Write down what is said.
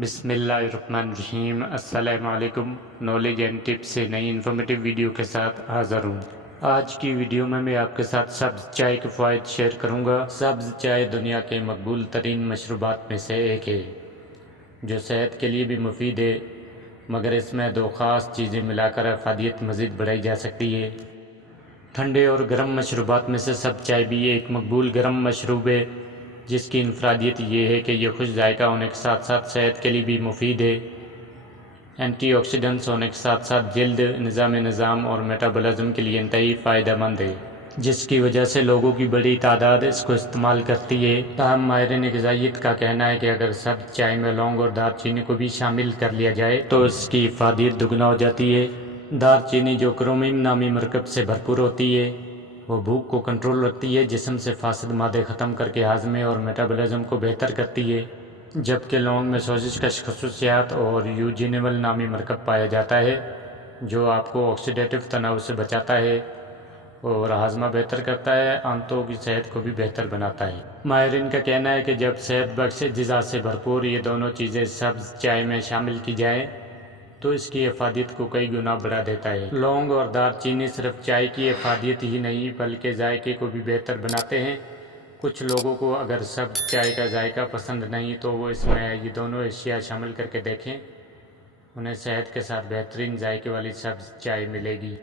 بسم اللہ الرحمن الرحیم۔ السلام علیکم۔ نالج اینڈ ٹپس سے نئی انفارمیٹیو ویڈیو کے ساتھ حاضر ہوں۔ آج کی ویڈیو میں آپ کے ساتھ سبز چائے کے فوائد شیئر کروں گا۔ سبز چائے دنیا کے مقبول ترین مشروبات میں سے ایک ہے جو صحت کے لیے بھی مفید ہے، مگر اس میں دو خاص چیزیں ملا کر افادیت مزید بڑھائی جا سکتی ہے۔ ٹھنڈے اور گرم مشروبات میں سے سبز چائے بھی ایک مقبول گرم مشروب ہے جس کی انفرادیت یہ ہے کہ یہ خوش ذائقہ ہونے کے ساتھ ساتھ صحت کے لیے بھی مفید ہے۔ اینٹی آکسیڈنٹس ہونے کے ساتھ ساتھ جلد، نظام اور میٹابولزم کے لیے انتہائی فائدہ مند ہے، جس کی وجہ سے لوگوں کی بڑی تعداد اس کو استعمال کرتی ہے۔ تاہم ماہرین غذائیت کا کہنا ہے کہ اگر سبز چائے میں لونگ اور دار چینی کو بھی شامل کر لیا جائے تو اس کی افادیت دگنا ہو جاتی ہے۔ دار چینی جو کرومیم نامی مرکب سے بھرپور ہوتی ہے، وہ بھوک کو کنٹرول رکھتی ہے، جسم سے فاسد مادے ختم کر کے ہاضمے اور میٹابولزم کو بہتر کرتی ہے، جبکہ لونگ میں سوزش کش خصوصیات اور یوجینول نامی مرکب پایا جاتا ہے جو آپ کو آکسیڈیٹو تناؤ سے بچاتا ہے اور ہاضمہ بہتر کرتا ہے، آنتوں کی صحت کو بھی بہتر بناتا ہے۔ ماہرین کا کہنا ہے کہ جب صحت بخش اجزاء سے بھرپور یہ دونوں چیزیں سبز چائے میں شامل کی جائیں تو اس کی افادیت کو کئی گنا بڑھا دیتا ہے۔ لونگ اور دار چینی صرف چائے کی افادیت ہی نہیں بلکہ ذائقے کو بھی بہتر بناتے ہیں۔ کچھ لوگوں کو اگر سبز چائے کا ذائقہ پسند نہیں تو وہ اس میں یہ دونوں اشیاء شامل کر کے دیکھیں، انہیں صحت کے ساتھ بہترین ذائقے والی سبز چائے ملے گی۔